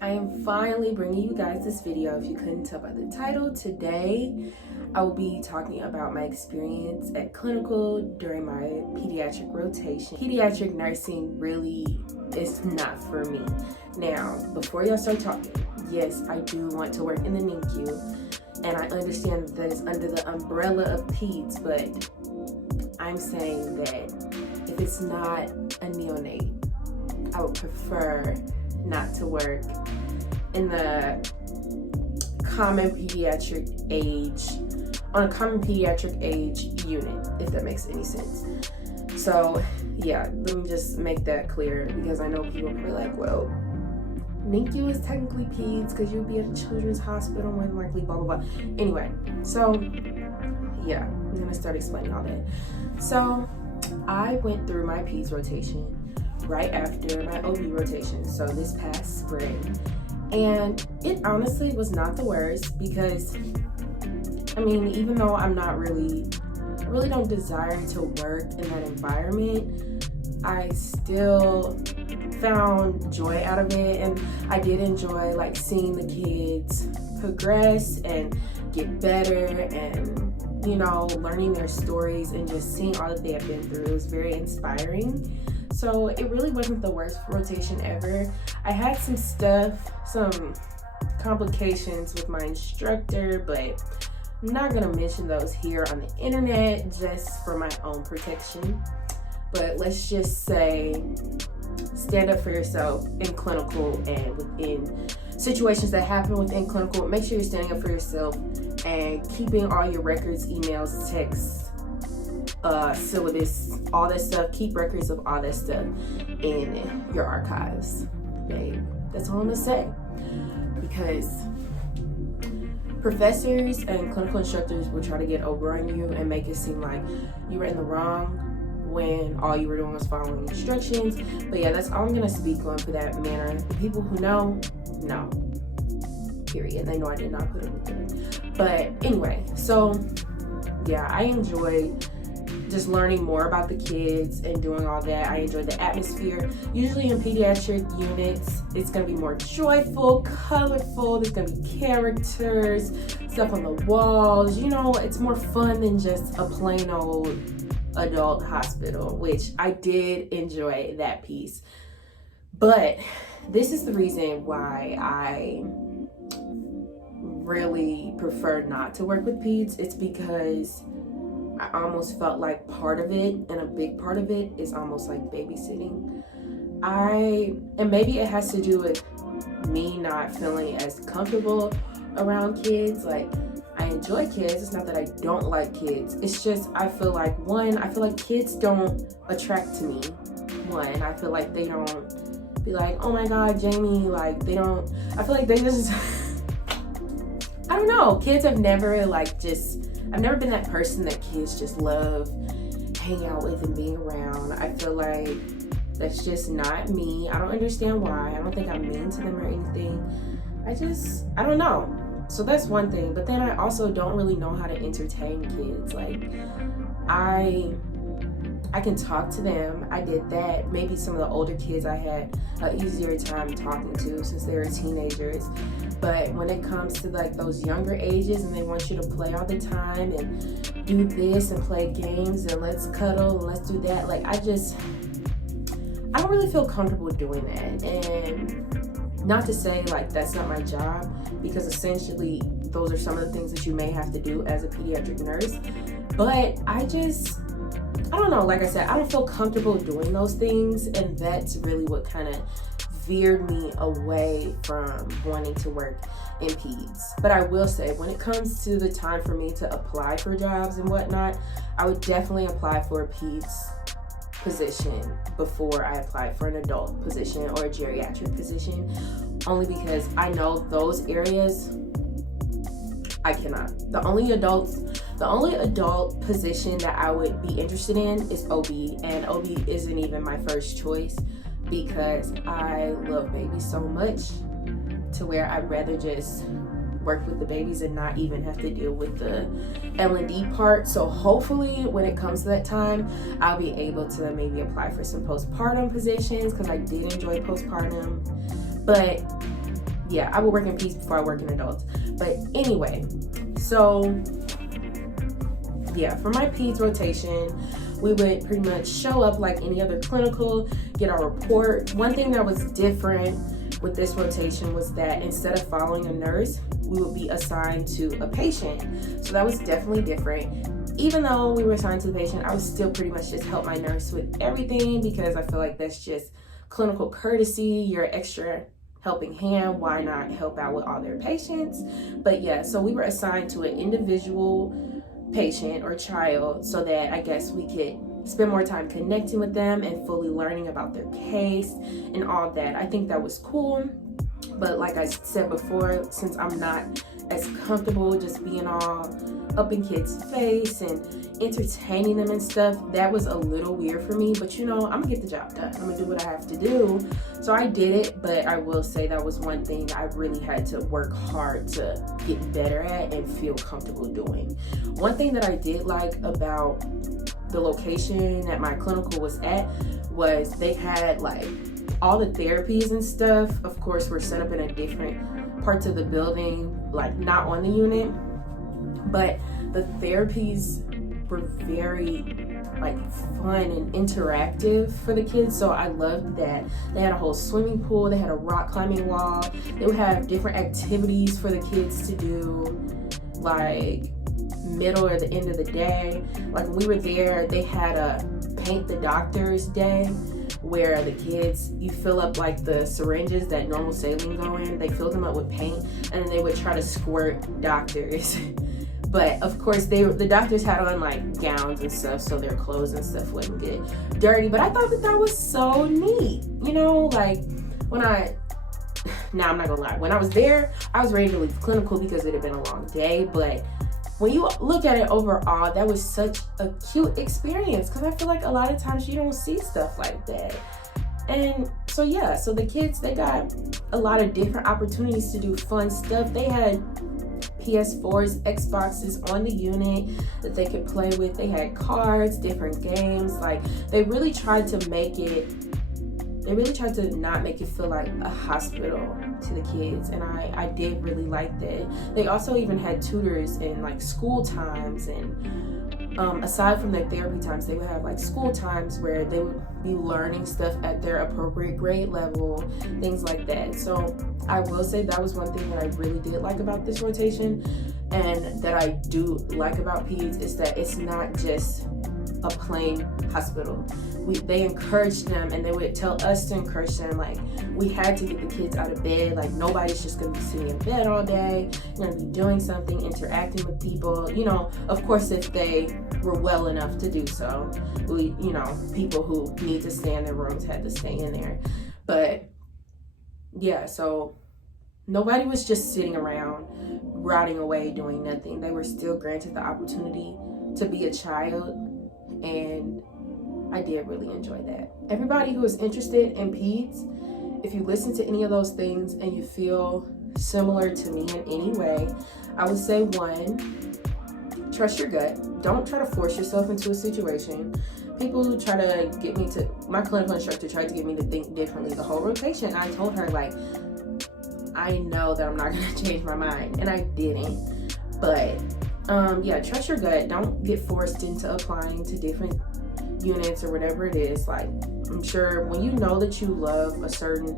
I am finally bringing you guys this video. If you couldn't tell by the title, today I will be talking about my experience at clinical during my pediatric rotation. Pediatric nursing really is not for me. Now, before y'all start talking, yes, I do want to work in the NICU, and I understand that it's under the umbrella of peds, but I'm saying that if it's not a neonate, I would prefer not to work in the common pediatric age, on a common pediatric age unit, if that makes any sense. So yeah, let me just make that clear, because I know people are like, well, NICU is technically peds because you'll be at a children's hospital more than likely, blah blah blah. Anyway, so yeah, I'm gonna start explaining all that. So I went through my peds rotation right after my OB rotation, so this past spring, and it honestly was not the worst, because I mean, even though I really don't desire to work in that environment, I still found joy out of it, and I did enjoy like seeing the kids progress and get better, and you know, learning their stories and just seeing all that they have been through. It was very inspiring. So it really wasn't the worst rotation ever. I had some complications with my instructor, but I'm not gonna mention those here on the internet just for my own protection. But let's just say, stand up for yourself in clinical and within situations that happen within clinical. Make sure you're standing up for yourself and keeping all your records, emails, texts, syllabus, all that stuff. Keep records of all that stuff in your archives, babe. That's all I'm gonna say. Because professors and clinical instructors will try to get over on you and make it seem like you were in the wrong when all you were doing was following instructions. But yeah, that's all I'm gonna speak on for that matter. The people who know, period. They know I did not put it with it. But anyway, so yeah, I enjoyed just learning more about the kids and doing all that. I enjoyed the atmosphere. Usually in pediatric units, it's gonna be more joyful, colorful. There's gonna be characters, stuff on the walls. You know, it's more fun than just a plain old adult hospital, which I did enjoy that piece. But this is the reason why I really prefer not to work with peds. It's because I almost felt like part of it, and a big part of it, is almost like babysitting. And maybe it has to do with me not feeling as comfortable around kids. Like, I enjoy kids. It's not that I don't like kids. It's just, I feel like kids don't attract to me. One, I feel like they don't be like, oh my God, Jamie, like they don't, I feel like they just, I don't know. Kids have never I've never been that person that kids just love hanging out with and being around. I feel like that's just not me. I don't understand why. I don't think I'm mean to them or anything. I don't know. So that's one thing. But then I also don't really know how to entertain kids. Like, I can talk to them. I did that. Maybe some of the older kids I had an easier time talking to since they were teenagers. But when it comes to like those younger ages and they want you to play all the time and do this and play games and let's cuddle and let's do that, like I don't really feel comfortable doing that. And not to say like that's not my job, because essentially those are some of the things that you may have to do as a pediatric nurse. But I don't know, like I said, I don't feel comfortable doing those things, and that's really what kind of veered me away from wanting to work in peds. But I will say, when it comes to the time for me to apply for jobs and whatnot, I would definitely apply for a peds position before I apply for an adult position or a geriatric position, only because I know those areas I cannot. The only adult position that I would be interested in is OB, and OB isn't even my first choice because I love babies so much to where I'd rather just work with the babies and not even have to deal with the L&D part. So hopefully when it comes to that time, I'll be able to maybe apply for some postpartum positions, because I did enjoy postpartum. But yeah, I would work in peds before I work in adults. But anyway, so yeah, for my peds rotation, we would pretty much show up like any other clinical, get our report. One thing that was different with this rotation was that instead of following a nurse, we would be assigned to a patient. So that was definitely different. Even though we were assigned to the patient, I would still pretty much just help my nurse with everything, because I feel like that's just clinical courtesy. You're an extra helping hand. Why not help out with all their patients? But yeah, so we were assigned to an individual patient or child so that I guess we could spend more time connecting with them and fully learning about their case and all that. I think that was cool. But like I said before, since I'm not as comfortable just being all up in kids' face and entertaining them and stuff, that was a little weird for me. But you know, I'm gonna get the job done. I'm gonna do what I have to do. So I did it, but I will say that was one thing I really had to work hard to get better at and feel comfortable doing. One thing that I did like about the location that my clinical was at was they had like all the therapies and stuff, of course, were set up in a different parts of the building, like not on the unit, but the therapies were very like fun and interactive for the kids. So I loved that. They had a whole swimming pool, they had a rock climbing wall, they would have different activities for the kids to do, like middle or the end of the day. Like when we were there, they had a paint the doctors day, where the kids, you fill up like the syringes that normal saline go in, they fill them up with paint, and then they would try to squirt doctors. But of course, the doctors had on like gowns and stuff, so their clothes and stuff wouldn't get dirty. But I thought that was so neat. You know, like when I'm not gonna lie, when I was there, I was ready to leave clinical because it had been a long day. But when you look at it overall, that was such a cute experience, because I feel like a lot of times you don't see stuff like that. And so yeah, so the kids, they got a lot of different opportunities to do fun stuff. They had PS4s, Xboxes on the unit that they could play with. They had cards, different games. Like they really tried to not make it feel like a hospital to the kids, and I did really like that. They also even had tutors in like school times, and aside from their therapy times, they would have like school times where they would be learning stuff at their appropriate grade level, things like that. So I will say that was one thing that I really did like about this rotation, and that I do like about peds, is that it's not just a plain hospital. They encouraged them, and they would tell us to encourage them. Like, we had to get the kids out of bed. Like, nobody's just gonna be sitting in bed all day. You're gonna be doing something, interacting with people. You know, of course, if they were well enough to do so. People who need to stay in their rooms had to stay in there. But yeah, so nobody was just sitting around rotting away doing nothing. They were still granted the opportunity to be a child, and I did really enjoy that. Everybody who is interested in peds, if you listen to any of those things and you feel similar to me in any way, I would say, one, trust your gut. Don't try to force yourself into a situation. People who try to get me to, my clinical instructor tried to get me to think differently the whole rotation. I told her, like, I know that I'm not gonna change my mind, and I didn't. But yeah, trust your gut. Don't get forced into applying to different units or whatever it is. Like, I'm sure when you know that you love a certain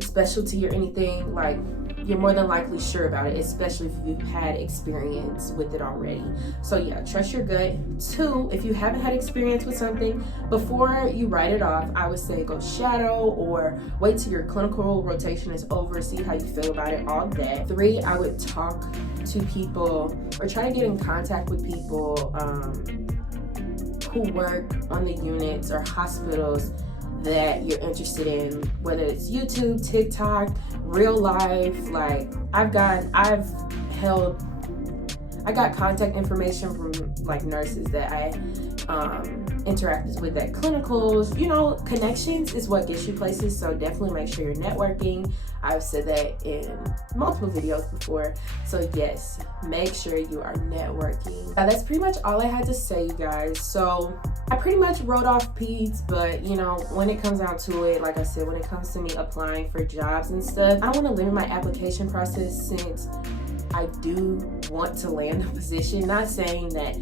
specialty or anything, like, you're more than likely sure about it, especially if you've had experience with it already. So yeah, trust your gut. Two, if you haven't had experience with something, before you write it off, I would say go shadow or wait till your clinical rotation is over, see how you feel about it, all that. Three, I would talk to people or try to get in contact with people who work on the units or hospitals that you're interested in, whether it's YouTube, TikTok, real life. Like, I got contact information from like nurses that I interacted with at clinicals. You know, connections is what gets you places, so definitely make sure you're networking. I've said that in multiple videos before, so yes, make sure you are networking. Now, that's pretty much all I had to say, you guys. So I pretty much wrote off peds, but you know, when it comes down to it, like I said, when it comes to me applying for jobs and stuff, I don't want to limit my application process since I do want to land a position. Not saying that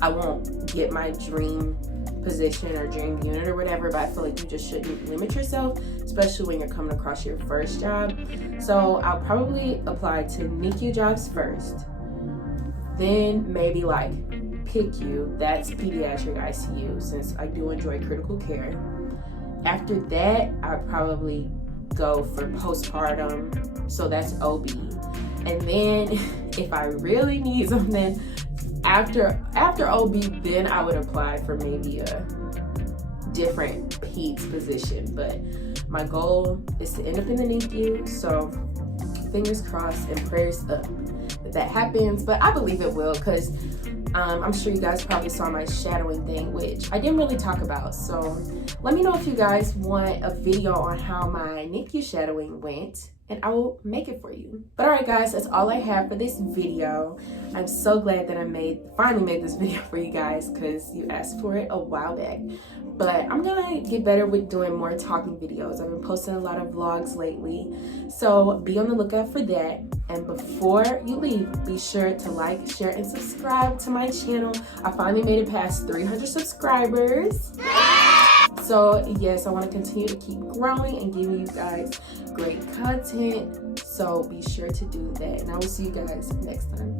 I won't get my dream position or dream unit or whatever, but I feel like you just shouldn't limit yourself, especially when you're coming across your first job. So I'll probably apply to NICU jobs first, then maybe like PICU, that's pediatric ICU, since I do enjoy critical care. After that, I'd probably go for postpartum, so that's OB. And then if I really need something after OB, then I would apply for maybe a different peds position. But my goal is to end up in the NICU, so fingers crossed and prayers up that happens. But I believe it will, because I'm sure you guys probably saw my shadowing thing, which I didn't really talk about. So let me know if you guys want a video on how my NICU shadowing went, and I will make it for you. But alright guys, that's all I have for this video. I'm so glad that I finally made this video for you guys, because you asked for it a while back. But I'm gonna get better with doing more talking videos. I've been posting a lot of vlogs lately, so be on the lookout for that. And before you leave, be sure to like, share, and subscribe to my channel. I finally made it past 300 subscribers. So yes, I want to continue to keep growing and giving you guys great content. So be sure to do that. And I will see you guys next time.